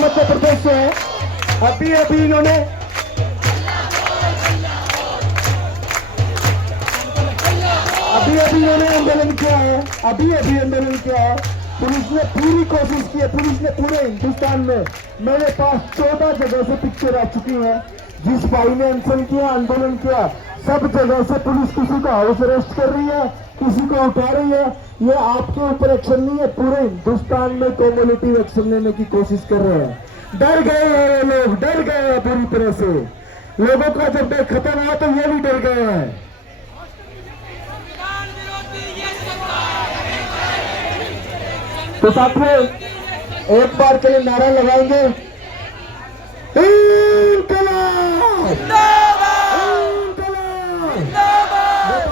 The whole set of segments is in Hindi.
मध्य प्रदेश से है। अभी इन्होंने आंदोलन किया है। अभी आंदोलन किया है। पुलिस ने पूरी कोशिश की है। पुलिस ने पूरे हिंदुस्तान में मेरे पास 14 जगह से पिक्चर आ चुकी है। जिस भाई ने अनशन किया, आंदोलन किया, सब जगह से पुलिस किसी को हाउस अरेस्ट कर रही है, किसी को उठा रही है। ये आपके ऊपर एक्शन नहीं है, पूरे हिंदुस्तान में कम्युनिटी एक्शन लेने की कोशिश कर रहे हैं। डर गए हैं लोग, डर गए हैं पूरी तरह से। लोगों का जब डर खत्म हुआ तो ये भी डर गए हैं। तो साथियों, एक बार के लिए नारा लगाएंगे,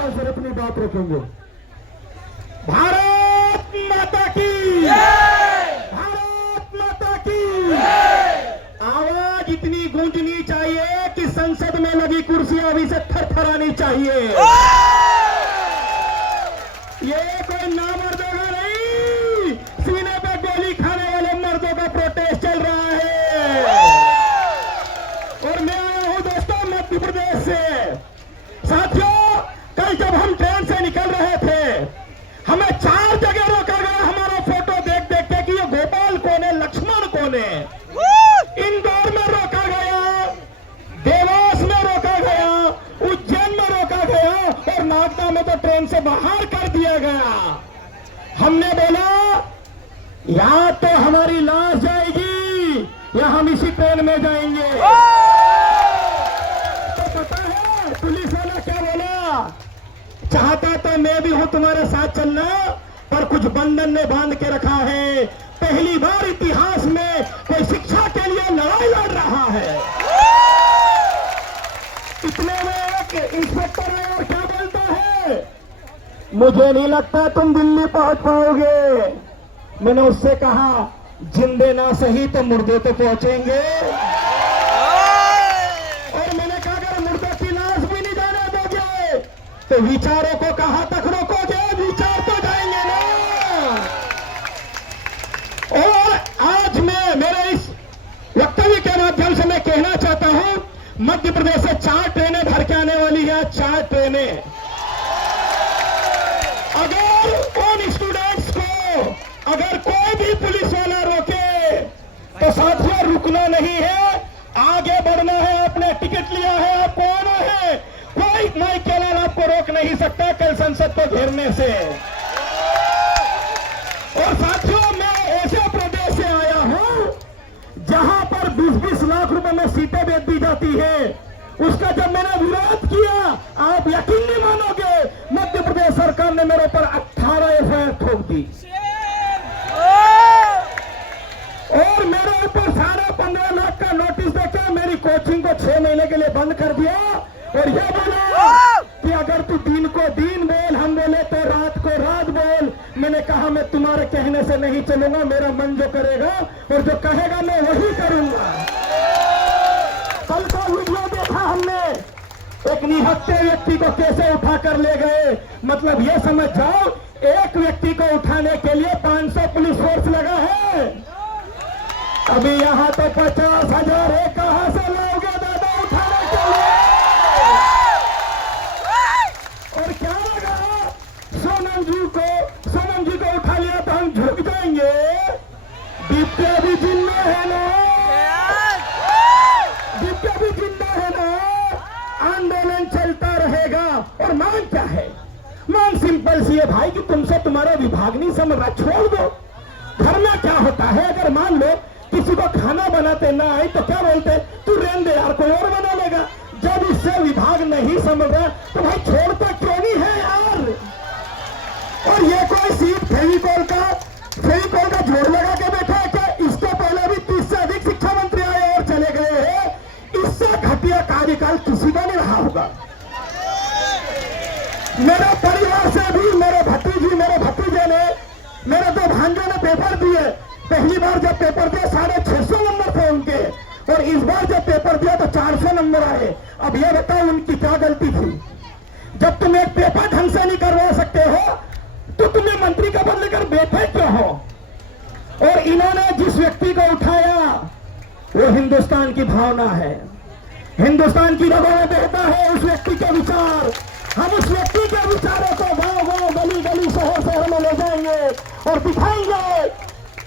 सर अपनी बात रखेंगे। भारत माता की, भारत माता की आवाज इतनी गूंजनी चाहिए कि संसद में लगी कुर्सियां अभी से थरथरानी चाहिए। ये कोई नामर्दों का नहीं, सीने पे गोली खाने वाले मर्दों का प्रोटेस्ट चल रहा है। और मैं आया हूं दोस्तों मध्य प्रदेश से। साथियों, कल जब हम ट्रेन से निकल रहे थे, हमें 4 जगह रोका गया हमारा फोटो देख देख के कि ये गोपाल कौन है, लक्ष्मण कौन है। इंदौर में रोका गया, देवास में रोका गया, उज्जैन में रोका गया और नागदा में तो ट्रेन से बाहर कर दिया गया। हमने बोला या तो हमारी लाश जाएगी या हम इसी ट्रेन में जाएंगे। तो पता है पुलिस वाला क्या बोला? चाहता तो मैं भी हूं तुम्हारे साथ चलना, पर कुछ बंधन ने बांध के रखा है। पहली बार इतिहास में कोई शिक्षा के लिए लड़ाई लड़ रहा है। इतने में एक इंस्पेक्टर है और क्या बोलता है, मुझे नहीं लगता तुम दिल्ली पहुंच पाओगे। मैंने उससे कहा, जिंदे ना सही तो मुर्दे तो पहुंचेंगे। और मैंने कहा अगर मुर्दे की लाश भी नहीं जाने दोगे तो विचारों को कहां तक रोकोगे? विचार तो जाएंगे ना। और आज मैं मेरे इस वक्तव्य के माध्यम से मैं कहना चाहता हूं, मध्य प्रदेश से 4 ट्रेनें भर के आने वाली है। 4 ट्रेनें। अगर उन स्टूडेंट्स को अगर कोई भी पुलिस वाला रोके तो साथियों रुकना नहीं है, आगे बढ़ना है। आपने टिकट लिया है, आप कौन है? कोई माइक के लाल आपको रोक नहीं सकता कल संसद को घेरने से। और साथियों, मैं ऐसे प्रदेश से आया हूं जहां पर 20-20 लाख रुपए में सीटें बेच दी जाती है। उसका जब मैंने विरोध किया, आप यकीन नहीं मानोगे, मध्य प्रदेश सरकार ने मेरे ऊपर 18 एफआईआर ठोक दी और मेरे ऊपर 15.5 लाख का नोटिस देकर मेरी कोचिंग को 6 महीने के लिए बंद कर दिया। और यह बोला कि अगर तू दिन को दिन बोल, हम बोले तो रात को रात बोल। मैंने कहा मैं तुम्हारे कहने से नहीं चलूंगा, मेरा मन जो करेगा और जो कहेगा मैं वही करूंगा। कल का वीडियो देखा हमने, एक निहत्थे व्यक्ति को कैसे उठा कर ले गए। मतलब ये समझ जाओ, एक व्यक्ति को उठाने के लिए 500 पुलिस फोर्स लगा है। अभी यहां तो 50,000 है, कहां से लाओगे दादा उठाने के लिए? और क्या लगा, सोनम जी को उठा लिया तो हम झुक जाएंगे? दीप्या भी जिंदा है ना, दीप्या भी जिंदा है ना। आंदोलन चलता रहेगा। और मांग क्या है? मांग सिंपल सी है भाई कि तुमसे तुम्हारा विभाग नहीं समझ रहा, छोड़ दो। करना क्या होता है, अगर मान लो किसी को खाना बनाते ना आए तो क्या बोलते, तू रहने दे यार, कोई और बना लेगा। जब इससे विभाग नहीं समझ रहा तो भाई छोड़ता क्यों नहीं है यार? और ये कोई सीट फेविकॉल का जोड़ लगा के बैठा है क्या? इसके पहले भी 30 से अधिक शिक्षा मंत्री आए और चले गए हैं। इससे घटिया कार्यकाल किसी का नहीं रहा होगा। मेरे परिवार से भी मेरे भतीजे ने, मेरे 2 भांजों ने पेपर दिए। पहली बार जब पेपर दिया 650 नंबर थे उनके, और इस बार जब पेपर दिया तो 400 नंबर आए। अब ये बताओ उनकी क्या गलती थी? जब तुम एक पेपर ढंग से नहीं करवा सकते हो तो तुम्हें मंत्री का पद लेकर बैठे क्यों हो? और इन्होंने जिस व्यक्ति को उठाया वो हिंदुस्तान की भावना है, हिंदुस्तान की रगों में बहता है उस व्यक्ति के विचार। हम उस व्यक्ति के विचारों को गांव गांव गली गली शहर शहर में ले जाएंगे और दिखाएंगे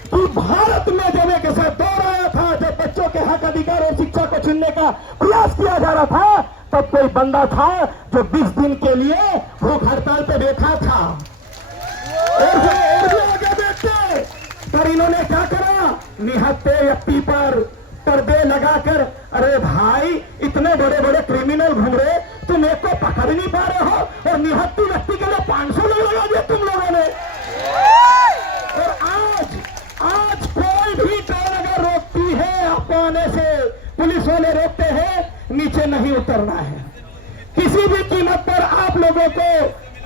कि भारत में जब एक ऐसा दौर आया था जब बच्चों के हक अधिकार और शिक्षा को छीनने का प्रयास किया जा रहा था, तब कोई बंदा था जो 20 दिन के लिए भूख हड़ताल पे बैठा था और जो आगे बैठते, पर इन्होंने क्या करा, निहत्थे व्यक्ति पर पर्दे लगाकर, अरे भाई इतने बड़े बड़े क्रिमिनल घूम रहे, तुम एक को पकड़ नहीं पा रहे हो और निहत्थे व्यक्ति के लिए 500 लोग लगा दिए तुम लोगों ने। और आज कोई भी ट्रेन अगर रोकती है आपको आने से, पुलिस वाले रोकते हैं, नीचे नहीं उतरना है। किसी भी कीमत पर आप लोगों को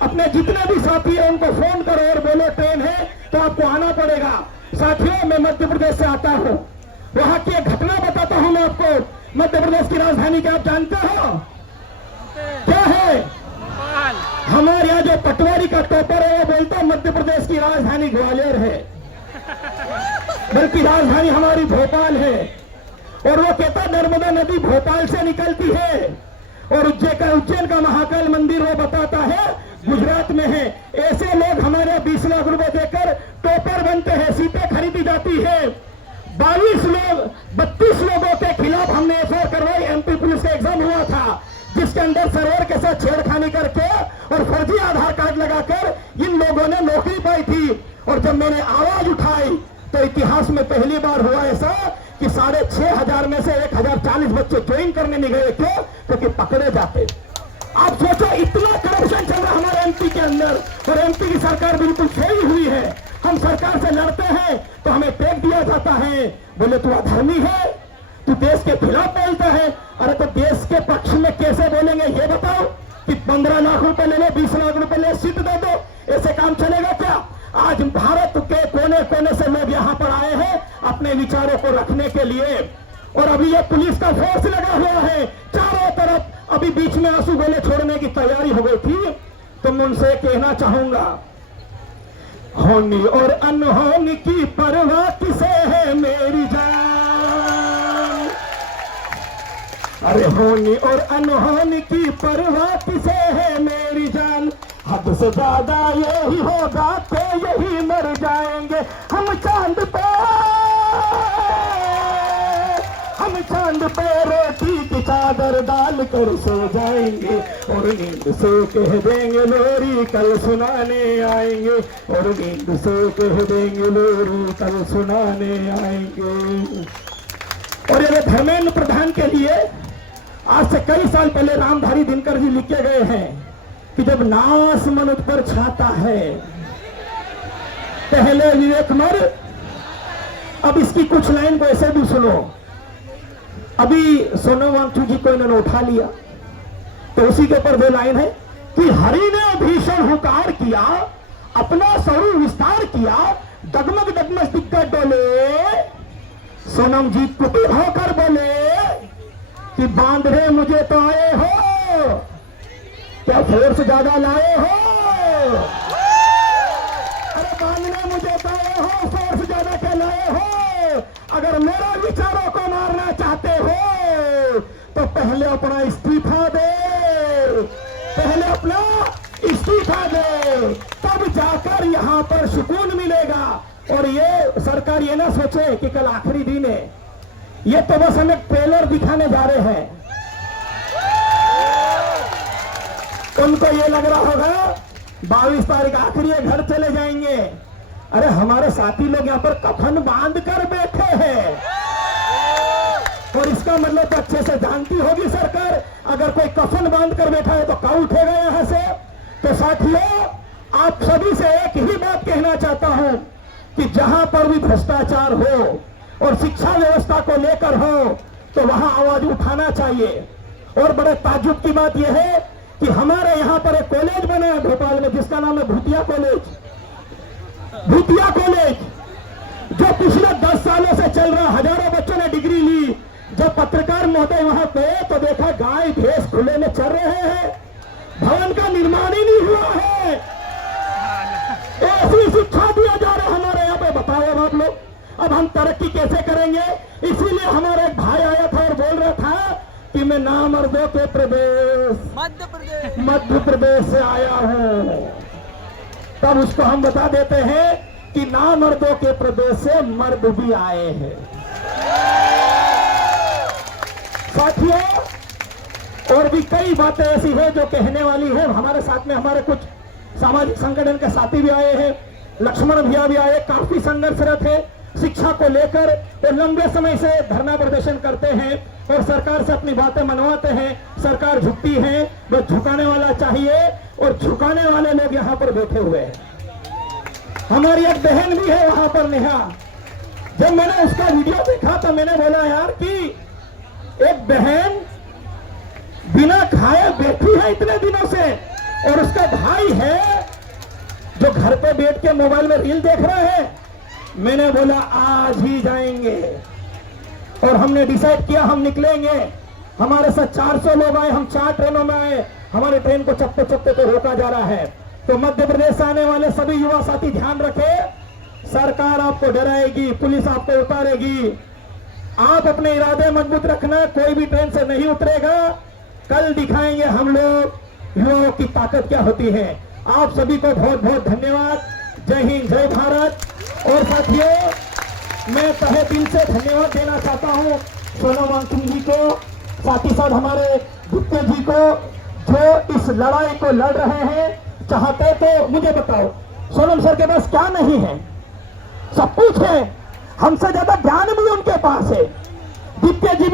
अपने जितने भी साथी हैं उनको फोन करो और बोलो ट्रेन है तो आपको आना पड़ेगा। साथियों, मैं मध्य प्रदेश से आता हूं, वहां की एक घटना बताता हूं मैं आपको। मध्य प्रदेश की राजधानी क्या आप जानते हो क्या है? हमारे यहाँ जो पटवारी का टोपर है वो बोलता मध्य प्रदेश की राजधानी ग्वालियर है, बल्कि राजधानी हमारी भोपाल है। और वो कहता नर्मदा नदी भोपाल से निकलती है और उज्जैन का महाकाल मंदिर वो बताता है गुजरात में है। ऐसे लोग हमारे 20 लाख रुपए देकर टोपर बनते हैं, सीटें खरीदी जाती है। 32 लोगों के खिलाफ हमने एफआईआर करवाई। एमपी पुलिस का एग्जाम हुआ था जिसके अंदर सर्वर के साथ छेड़खानी करके और फर्जी आधार कार्ड लगाकर इन लोगों ने नौकरी पाई थी। और जब मैंने आवाज उठाई तो इतिहास में पहली बार हुआ ऐसा कि 6,500 में से 1,040 बच्चे ज्वाइन करने नहीं गए। क्यों? क्योंकि पकड़े जाते। आप सोचो इतना करप्शन चल रहा हमारे एमपी के अंदर, और एमपी की सरकार बिल्कुल फेल हुई है। हम सरकार से लड़ते हैं तो हमें फेंक दिया जाता है, बोले तू अधर्मी है, तू देश के खिलाफ बोलता है। अरे तो देश के पक्ष में कैसे बोलेंगे ये बताओ कि 15 लाख रुपए ले लो, 20 लाख रुपए ले, सीट दे दो, ऐसे काम चलेगा क्या? आज भारत के कोने कोने से लोग यहाँ पर आए हैं अपने विचारों को रखने के लिए, और अभी ये पुलिस का फोर्स लगा हुआ है चारों तरफ। अभी बीच में आंसू गोले छोड़ने की तैयारी हो गई थी। तो मैं उनसे कहना चाहूंगा, होनी और अनहोनी की परवाह किसे है मेरी जान। अरे होनी और अनहोनी की परवाह किसे है मेरी जान। हद से ज्यादा यही होगा तो यही मर जाएंगे। हम चांद पे रोटी की चादर डाल कर सो जाएंगे और नींद सो कह देंगे लोरी कल सुनाने आएंगे, और नींद सो कह देंगे लोरी कल सुनाने आएंगे। और ये धर्मेंद्र प्रधान के लिए आज से कई साल पहले रामधारी दिनकर जी लिख के गए हैं कि जब नाश मनुष्य पर छाता है पहले विवेक मर। अब इसकी कुछ लाइन को ऐसे भी सुनो। अभी सोनम वांगचुक जी को इन्होंने उठा लिया तो उसी के ऊपर 2 लाइन है कि हरि ने भीषण हुकार किया, अपना स्वरूप विस्तार किया, डगमग डगमग दिग्गज डोले। सोनम जी कुटिल होकर बोले कि बांधने मुझे तो आए हो, क्या फोर्स ज्यादा लाए हो? अरे बांधने मुझे तो आए हो, फोर्स ज्यादा क्या लाए हो? अगर मेरा विचारों को मारना चाहते हो तो पहले अपना इस्तीफा दे, पहले अपना इस्तीफा दे, तब जाकर यहां पर सुकून मिलेगा। और ये सरकार ये ना सोचे कि कल आखिरी दिन है, ये तो बस हमें ट्रेलर दिखाने जा रहे हैं। उनको ये लग रहा होगा 22 तारीख आखिरी है, घर चले जाएंगे। अरे हमारे साथी लोग यहाँ पर कफन बांध कर बैठे हैं, और इसका मतलब अच्छे से जानती होगी सरकार, अगर कोई कफन बांध कर बैठा है तो कब उठेगा यहां से। तो साथियों, आप सभी से एक ही बात कहना चाहता हूं कि जहां पर भी भ्रष्टाचार हो और शिक्षा व्यवस्था को लेकर हो तो वहां आवाज उठाना चाहिए। और बड़े ताज्जुब की बात यह है कि हमारे यहां पर एक कॉलेज बना है भोपाल में जिसका नाम है भूतिया कॉलेज। भूतिया कॉलेज जो पिछले 10 सालों से चल रहा, हजारों बच्चों ने डिग्री ली। जब पत्रकार महोदय वहां गए तो देखा गाय भैंस खुले में चल रहे हैं, भवन का निर्माण ही नहीं हुआ है। ऐसी शिक्षा दिया जा रहा है हमारे यहाँ पे। बताओ अब आप लोग, अब हम तरक्की कैसे करेंगे? इसीलिए हमारे मैं नामर्दों के प्रदेश मध्य प्रदेश से आया हूं, तब उसको हम बता देते हैं कि नामर्दों के प्रदेश से मर्द भी आए हैं। साथियों, और भी कई बातें ऐसी हैं जो कहने वाली है। हमारे साथ में हमारे कुछ सामाजिक संगठन के साथी भी आए हैं, लक्ष्मण भैया भी आए, काफी संघर्षरत है शिक्षा को लेकर, तो लंबे समय से धरना प्रदर्शन करते हैं और सरकार से अपनी बातें मनवाते हैं। सरकार झुकती है, वो झुकाने वाला चाहिए, और झुकाने वाले लोग यहाँ पर बैठे हुए हैं। हमारी एक बहन भी है वहां पर, नेहा। जब मैंने उसका वीडियो देखा तो मैंने बोला यार कि एक बहन बिना खाए बैठी है इतने दिनों से, और उसका भाई है जो घर पे बैठ के मोबाइल में रील देख रहा है। मैंने बोला आज ही जाएंगे, और हमने डिसाइड किया हम निकलेंगे। हमारे साथ 400 लोग आए, हम 4 ट्रेनों में आए। हमारे ट्रेन को चप्पे चप्पे पे रोका जा रहा है। तो मध्य प्रदेश से आने वाले सभी युवा साथी ध्यान रखें, सरकार आपको डराएगी, पुलिस आपको उतारेगी। आप अपने इरादे मजबूत रखना, कोई भी ट्रेन से नहीं उतरेगा। कल दिखाएंगे हम लोग युवाओं की ताकत क्या होती है। आप सभी को बहुत बहुत धन्यवाद। जय हिंद, जय भारत। और साथियों, मैं तहे दिल से धन्यवाद देना चाहता हूं सोनम वांगचुक जी को, साथ ही साथ हमारे गुप्ते जी को, जो इस लड़ाई को लड़ रहे हैं। चाहते तो मुझे बताओ, सोनम सर के पास क्या नहीं है? सब कुछ है, हमसे ज्यादा ज्ञान भी उनके पास है। गुप्ते जी